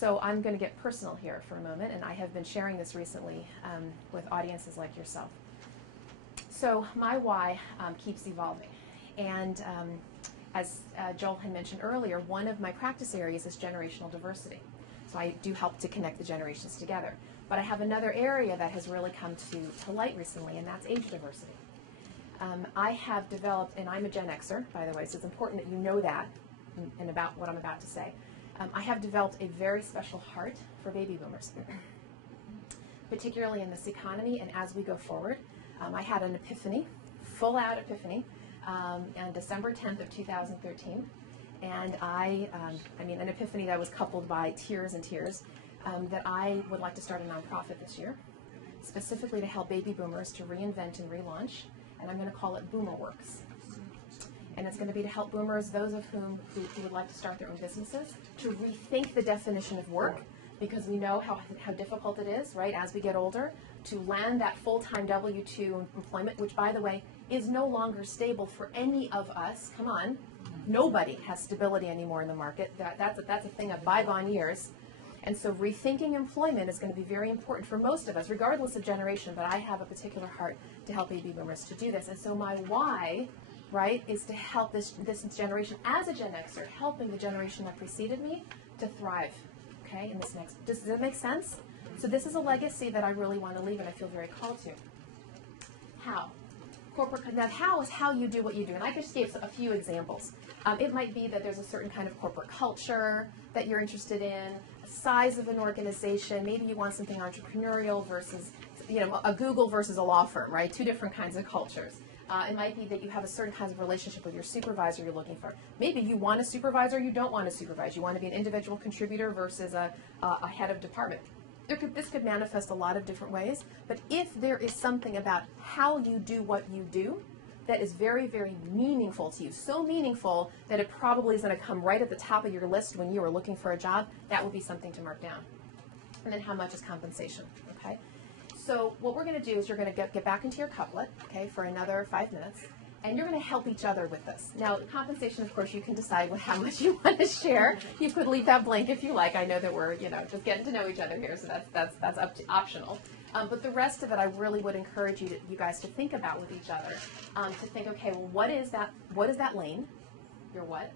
So I'm going to get personal here for a moment, and I have been sharing this recently with audiences like yourself. So my why keeps evolving. And as Joel had mentioned earlier, one of my practice areas is generational diversity. So I do help to connect the generations together. But I have another area that has really come to light recently, and that's age diversity. I have developed, and I'm a Gen Xer, by the way, so it's important that you know that and about what I'm about to say. I have developed a very special heart for baby boomers, particularly in this economy and as we go forward. I had an epiphany, full-out epiphany, on December 10th of 2013. And I mean, an epiphany that was coupled by tears and tears, that I would like to start a nonprofit this year, specifically to help baby boomers to reinvent and relaunch, and I'm going to call it Boomer Works. And it's going to be to help boomers, those of whom who would like to start their own businesses, to rethink the definition of work, because we know how difficult it is, right, as we get older, to land that full-time W-2 employment, which, by the way, is no longer stable for any of us. Come on. Nobody has stability anymore in the market. That's a thing of bygone years. And so rethinking employment is going to be very important for most of us, regardless of generation, but I have a particular heart to help baby boomers to do this. And so my why, right, is to help this generation, as a Gen Xer, helping the generation that preceded me to thrive, okay, in this next, does that make sense? So this is a legacy that I really want to leave and I feel very called to. How? Now, how is how you do what you do, and I just gave a few examples. It might be that there's a certain kind of corporate culture that you're interested in, a size of an organization. Maybe you want something entrepreneurial versus, a Google versus a law firm, right? Two different kinds of cultures. It might be that you have a certain kind of relationship with your supervisor you're looking for. Maybe you want a supervisor, you don't want to supervise. You want to be an individual contributor versus a head of department. This could manifest a lot of different ways, but if there is something about how you do what you do that is very, very meaningful to you, so meaningful that it probably is going to come right at the top of your list when you are looking for a job, that would be something to mark down. And then how much is compensation, okay? So what we're going to do is you're going to get back into your couplet, okay, for another 5 minutes, and you're going to help each other with this. Now, compensation, of course, you can decide how much you want to share. You could leave that blank if you like. I know that we're, just getting to know each other here, so that's optional. But the rest of it, I really would encourage you guys to think about with each other. To think, okay, well, what is that lane? Your what?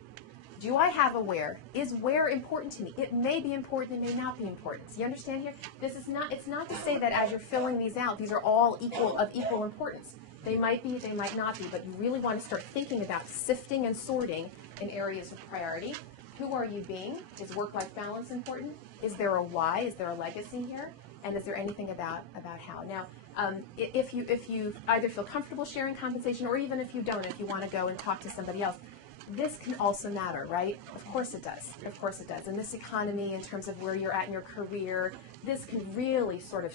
Do I have a where? Is where important to me? It may be important, it may not be important. So you understand here? It's not to say that as you're filling these out, these are all of equal importance. They might be, they might not be, but you really want to start thinking about sifting and sorting in areas of priority. Who are you being? Is work-life balance important? Is there a why? Is there a legacy here? And is there anything about how? Now, if you either feel comfortable sharing compensation, or even if you don't, if you want to go and talk to somebody else, this can also matter, right? Of course it does. Of course it does. In this economy, in terms of where you're at in your career, this can really sort of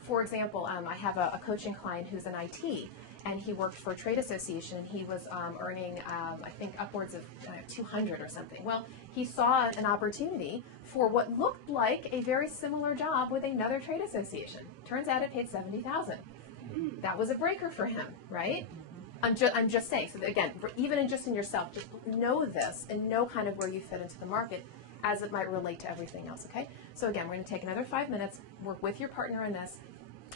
for example, I have a coaching client who's in IT, and he worked for a trade association. He was earning, I think, upwards of 200 or something. Well, he saw an opportunity for what looked like a very similar job with another trade association. Turns out it paid $70,000. That was a breaker for him, right? I'm just saying. So again, even in yourself, just know this and know kind of where you fit into the market, as it might relate to everything else, okay? So again, we're going to take another 5 minutes, work with your partner on this,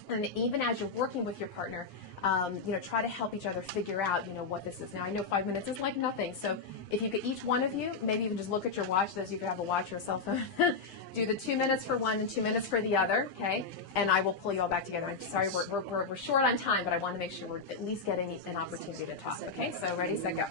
and even as you're working with your partner, try to help each other figure out, what this is. Now, I know 5 minutes is like nothing, so if you could, each one of you, maybe even just look at your watch, those of you who have a watch or a cell phone, do the 2 minutes for one and 2 minutes for the other, okay? And I will pull you all back together. I'm sorry, we're short on time, but I want to make sure we're at least getting an opportunity to talk, okay? So ready, set, go.